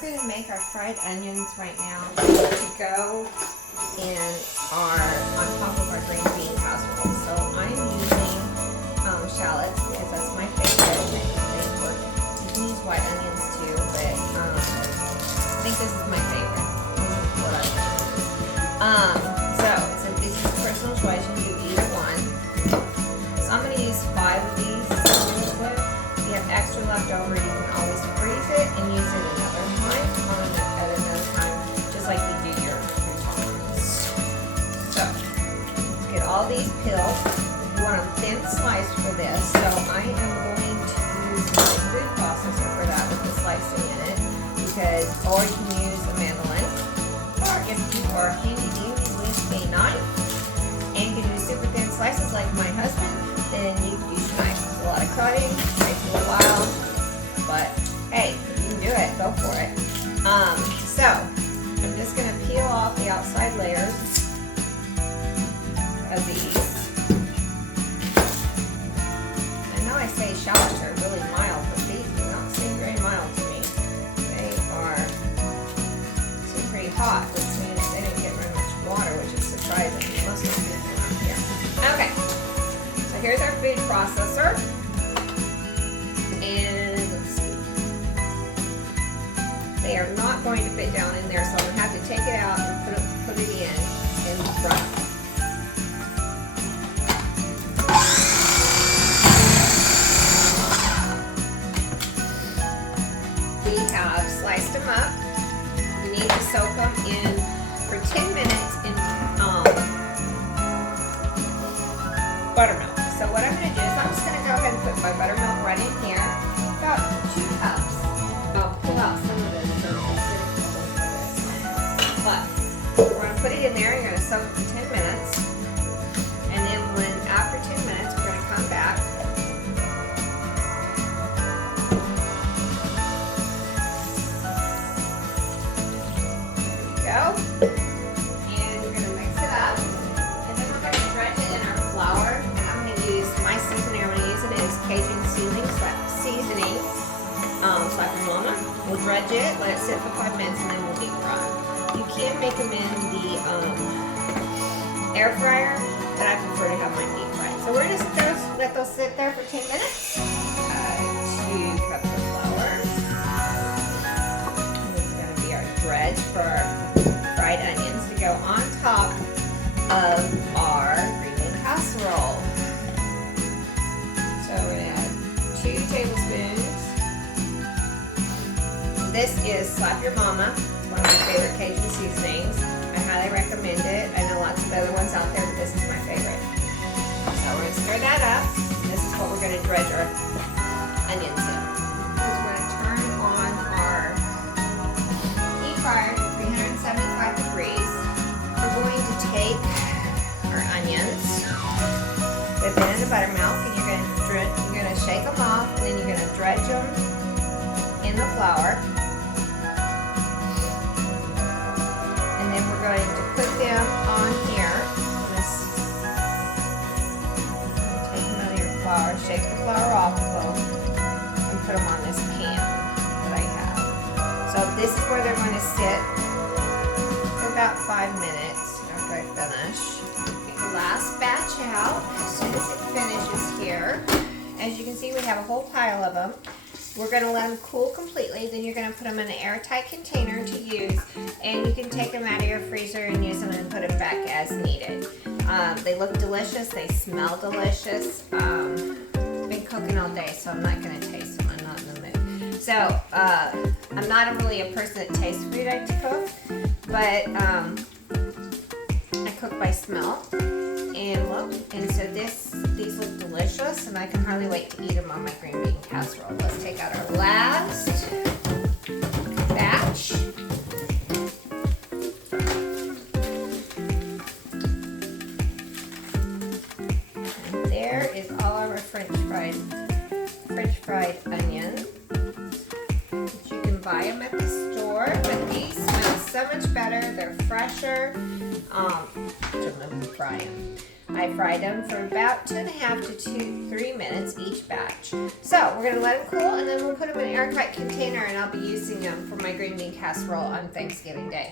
We're going to make our fried onions right now to go in on top of our green bean casserole. So I'm using shallots because that's my favorite. You can use white onions too, but I think this is my favorite. This is what I like. So this is personal choice. You can do either one. So I'm going to use 5 of these. If you have extra left over, you can always freeze it and use it another time at another time, just like you do your croutons. So let's get all these peeled. You want a thin slice for this, so I am going to use my food processor for that with the slicing in it, or you can use a mandolin, or if you are handy-dandy with a knife and can do super thin slices like my husband, then you can use your knife. It's a lot of cutting, takes a little while, but hey, if you can do it, go for it. So I'm just going to peel off the outside layers of these. I know I say shallots are really mild, but these do not seem very mild to me. They seem pretty hot, which means they didn't get very much water, which is surprising. It must not be around here. Okay, so here's our food processor. And let's see. They are not going to fit down in there, so I'm going to have to take it out and put it in the front. We have sliced them up. You need to soak them in for 10 minutes in buttermilk. So what I'm going to do is I'm just going to go ahead and put my buttermilk right in here, about 2 cups. I'll pull out some of this so but we're going to put it in there. You're going to soak it for 10 minutes, and then after 10 minutes we're going to come back. Go. And we're going to mix it up, and then we're going to dredge it in our flour. And I'm going to use my seasoning. I'm going to use it as Cajun seasoning. Slap your mama. We'll dredge it, let it sit for 5 minutes, and then we'll deep fry. You can make them in the air fryer, but I prefer to have mine deep fried. So we're going to let those sit there for 10 minutes. 2 cups of flour. This is going to be our dredge for our fried onions to go on top of our green bean casserole. So we're going to add 2 tablespoons. This is Slap Your Mama. It's one of my favorite Cajun seasonings. I highly recommend it. I know lots of other ones out there, but this is my favorite. So we're going to stir that up. This is what we're going to dredge our onions in. We're going to turn on our deep fryer to 375 degrees. We're going to take our onions, dip it in the buttermilk, and you're going to shake them off, and then you're going to dredge them in the flour. And then we're going to put them on here. Take them out of your flour, shake the flour off of them, and put them on this pan that I have. So this is where they're going to sit for about 5 minutes after I finish. Get the last batch out as soon as it finishes here. As you can see, we have a whole pile of them. We're going to let them cool completely. Then you're going to put them in an airtight container to use, and you can take them out of your freezer and use them and put them back as needed. They look delicious. They smell delicious. Been cooking all day, so I'm not going to taste them. I'm not in the mood. So I'm not really a person that tastes food I cook, but I cook by smell. And so these look delicious, and I can hardly wait to eat them on my green bean casserole. Let's take out our last batch. And there is all of our French fried onion. You can buy them at the store, but these smell so much better. They're fresher. I'm going to fry them. I fried them for about 2.5 to 3 minutes each batch. So we're gonna let them cool, and then we'll put them in an airtight container, and I'll be using them for my green bean casserole on Thanksgiving Day.